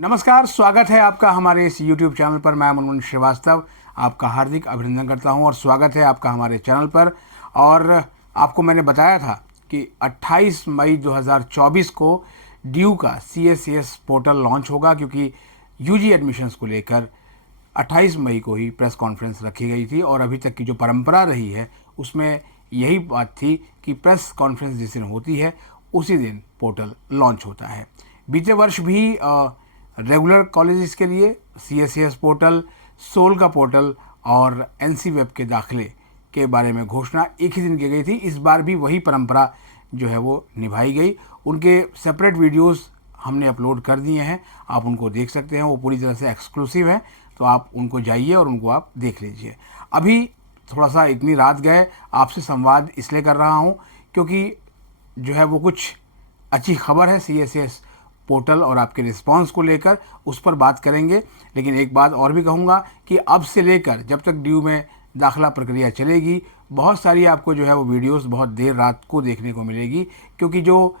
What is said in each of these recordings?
नमस्कार, स्वागत है आपका हमारे इस YouTube चैनल पर। मैं मुनमुन श्रीवास्तव आपका हार्दिक अभिनंदन करता हूं और स्वागत है आपका हमारे चैनल पर। और आपको मैंने बताया था कि 28 मई 2024 को ड्यू का CSCS पोर्टल लॉन्च होगा, क्योंकि UG एडमिशन्स को लेकर 28 मई को ही प्रेस कॉन्फ्रेंस रखी गई थी और अभी तक की जो परंपरा रही है उसमें यही बात थी कि प्रेस कॉन्फ्रेंस जिस दिन होती है उसी दिन पोर्टल लॉन्च होता है। बीते वर्ष भी रेगुलर कॉलेजेस के लिए CSCS पोर्टल, सोल का पोर्टल और NC वेब के दाखिले के बारे में घोषणा एक ही दिन की गई थी। इस बार भी वही परंपरा जो है वो निभाई गई। उनके सेपरेट वीडियोस हमने अपलोड कर दिए हैं, आप उनको देख सकते हैं। वो पूरी तरह से एक्सक्लूसिव हैं, तो आप उनको जाइए और उनको आप देख लीजिए। अभी थोड़ा सा इतनी रात गए आपसे संवाद इसलिए कर रहा हूँ क्योंकि जो है वो कुछ अच्छी खबर है CSCS पोर्टल और आपके रिस्पांस को लेकर, उस पर बात करेंगे। लेकिन एक बात और भी कहूँगा कि अब से लेकर जब तक ड्यू में दाखिला प्रक्रिया चलेगी, बहुत सारी आपको जो है वो वीडियोस बहुत देर रात को देखने को मिलेगी, क्योंकि जो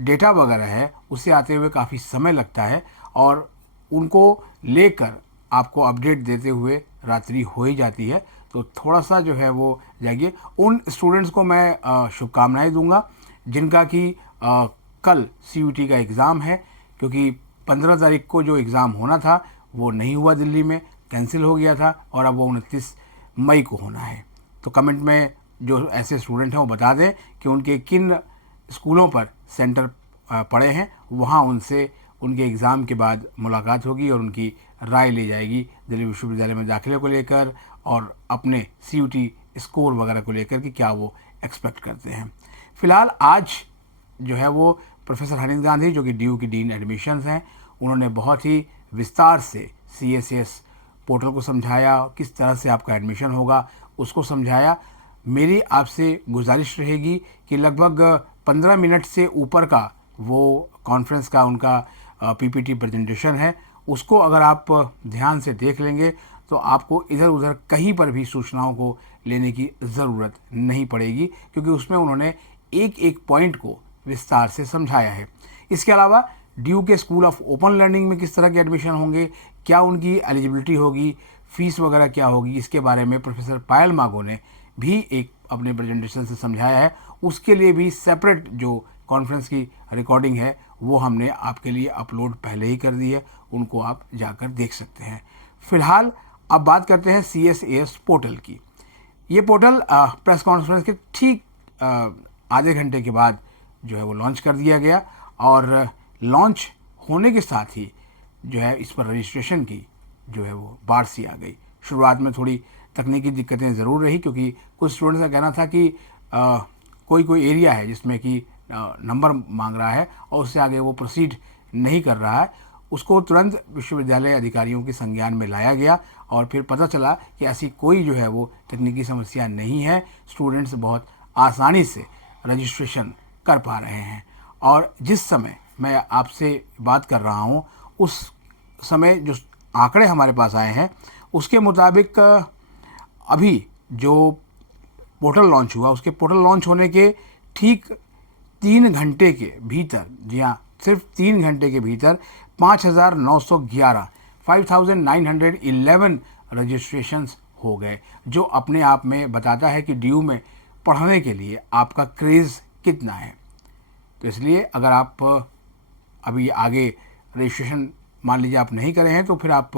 डेटा वगैरह है उसे आते हुए काफ़ी समय लगता है और उनको लेकर आपको अपडेट देते हुए रात्रि हो ही जाती है। तो थोड़ा सा जो है वो जाइए। उन स्टूडेंट्स को मैं शुभकामनाएं दूंगा जिनका कि कल CUT का एग्ज़ाम है, क्योंकि 15 तारीख को जो एग्ज़ाम होना था वो नहीं हुआ, दिल्ली में कैंसिल हो गया था और अब वो 29 मई को होना है। तो कमेंट में जो ऐसे स्टूडेंट हैं वो बता दें कि उनके किन स्कूलों पर सेंटर पड़े हैं, वहाँ उनसे उनके एग्ज़ाम के बाद मुलाकात होगी और उनकी राय ली जाएगी दिल्ली विश्वविद्यालय में दाखिले को लेकर और अपने CUT स्कोर वगैरह को लेकर कि क्या वो एक्सपेक्ट करते हैं। फ़िलहाल आज जो है वो प्रोफेसर हनीश गांधी, जो कि ड्यू की डीन एडमिशन्स हैं, उन्होंने बहुत ही विस्तार से CSCS पोर्टल को समझाया, किस तरह से आपका एडमिशन होगा उसको समझाया। मेरी आपसे गुजारिश रहेगी कि लगभग 15 मिनट से ऊपर का वो कॉन्फ्रेंस का उनका PPT प्रेजेंटेशन है, उसको अगर आप ध्यान से देख लेंगे तो आपको इधर उधर कहीं पर भी सूचनाओं को लेने की ज़रूरत नहीं पड़ेगी, क्योंकि उसमें उन्होंने एक एक पॉइंट को विस्तार से समझाया है। इसके अलावा ड्यू के स्कूल ऑफ ओपन लर्निंग में किस तरह के एडमिशन होंगे, क्या उनकी एलिजिबिलिटी होगी, फीस वगैरह क्या होगी, इसके बारे में प्रोफेसर पायल मागो ने भी एक अपने प्रेजेंटेशन से समझाया है। उसके लिए भी सेपरेट जो कॉन्फ्रेंस की रिकॉर्डिंग है वो हमने आपके लिए अपलोड पहले ही कर दी है, उनको आप जाकर देख सकते हैं। फ़िलहाल अब बात करते हैं CSCS पोर्टल की। ये पोर्टल प्रेस कॉन्फ्रेंस के ठीक आधे घंटे के बाद जो है वो लॉन्च कर दिया गया और लॉन्च होने के साथ ही जो है इस पर रजिस्ट्रेशन की जो है वो बाढ़ सी आ गई। शुरुआत में थोड़ी तकनीकी दिक्कतें ज़रूर रही, क्योंकि कुछ स्टूडेंट्स का कहना था कि कोई एरिया है जिसमें कि नंबर मांग रहा है और उससे आगे वो प्रोसीड नहीं कर रहा है। उसको तुरंत विश्वविद्यालय अधिकारियों के संज्ञान में लाया गया और फिर पता चला कि ऐसी कोई जो है वो तकनीकी समस्या नहीं है, स्टूडेंट्स बहुत आसानी से रजिस्ट्रेशन कर पा रहे हैं। और जिस समय मैं आपसे बात कर रहा हूँ उस समय जो आंकड़े हमारे पास आए हैं उसके मुताबिक अभी जो पोर्टल लॉन्च हुआ, उसके पोर्टल लॉन्च होने के ठीक 3 घंटे के भीतर, जी हाँ सिर्फ 3 घंटे के भीतर 5,911 रजिस्ट्रेशंस हो गए, जो अपने आप में बताता है कि ड्यू में पढ़ने के लिए आपका क्रेज़ कितना है। तो इसलिए अगर आप अभी आगे रजिस्ट्रेशन मान लीजिए आप नहीं करे हैं तो फिर आप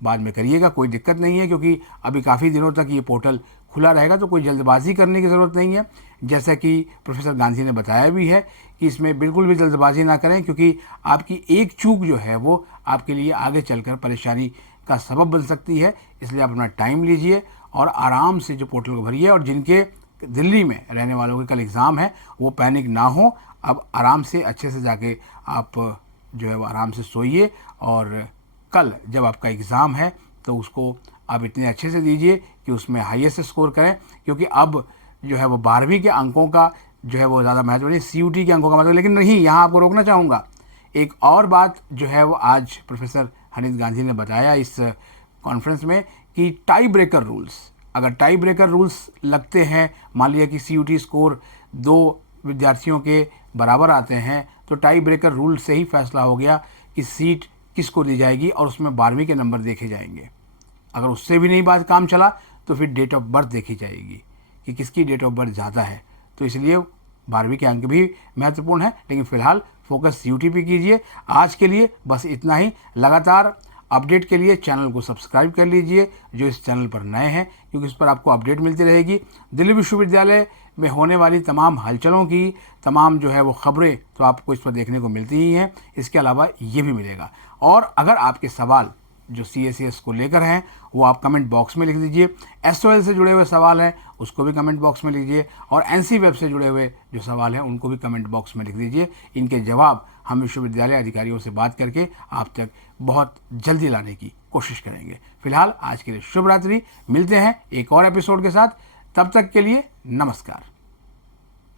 बाद में करिएगा, कोई दिक्कत नहीं है, क्योंकि अभी काफ़ी दिनों तक ये पोर्टल खुला रहेगा, तो कोई जल्दबाजी करने की ज़रूरत नहीं है। जैसा कि प्रोफेसर गांधी ने बताया भी है कि इसमें बिल्कुल भी जल्दबाजी ना करें, क्योंकि आपकी एक चूक जो है वो आपके लिए आगे चलकर परेशानी का सबब बन सकती है। इसलिए आप अपना टाइम लीजिए और आराम से जो पोर्टल को भरिए। और जिनके दिल्ली में रहने वालों के कल एग्ज़ाम है वो पैनिक ना हो, अब आराम से अच्छे से जाके आप जो है वो आराम से सोइए और कल जब आपका एग्ज़ाम है तो उसको आप इतने अच्छे से दीजिए कि उसमें हाईएस्ट स्कोर करें, क्योंकि अब जो है वो 12वीं के अंकों का जो है वो ज़्यादा महत्व नहीं, CUT के अंकों का महत्व। लेकिन नहीं, यहाँ आपको रोकना चाहूँगा, एक और बात जो है वो आज प्रोफेसर हनीश गांधी ने बताया इस कॉन्फ्रेंस में कि टाई ब्रेकर रूल्स, अगर टाई ब्रेकर रूल्स लगते हैं, मान लिया कि CUT स्कोर 2 विद्यार्थियों के बराबर आते हैं, तो टाई ब्रेकर रूल से ही फैसला हो गया कि सीट किसको दी जाएगी और उसमें 12वीं के नंबर देखे जाएंगे। अगर उससे भी नहीं बात काम चला तो फिर डेट ऑफ बर्थ देखी जाएगी कि किसकी डेट ऑफ बर्थ ज़्यादा है। तो इसलिए 12वीं के अंक भी महत्वपूर्ण है, लेकिन फिलहाल फोकस यूटी पे कीजिए। आज के लिए बस इतना ही। लगातार अपडेट के लिए चैनल को सब्सक्राइब कर लीजिए जो इस चैनल पर नए हैं, क्योंकि इस पर आपको अपडेट मिलती रहेगी। दिल्ली विश्वविद्यालय में होने वाली तमाम हलचलों की तमाम जो है वो खबरें तो आपको इस पर देखने को मिलती ही हैं। इसके अलावा ये भी मिलेगा। और अगर आपके सवाल जो CACS को लेकर हैं वो आप कमेंट बॉक्स में लिख दीजिए। SOL से जुड़े हुए सवाल हैं उसको भी कमेंट बॉक्स में लिख दीजिए, और NC वेब से जुड़े हुए जो सवाल हैं उनको भी कमेंट बॉक्स में लिख दीजिए। इनके जवाब हम विश्वविद्यालय अधिकारियों से बात करके आप तक बहुत जल्दी लाने की कोशिश करेंगे। फिलहाल आज के लिए शुभ रात्रि। मिलते हैं एक और एपिसोड के साथ। तब तक के लिए नमस्कार।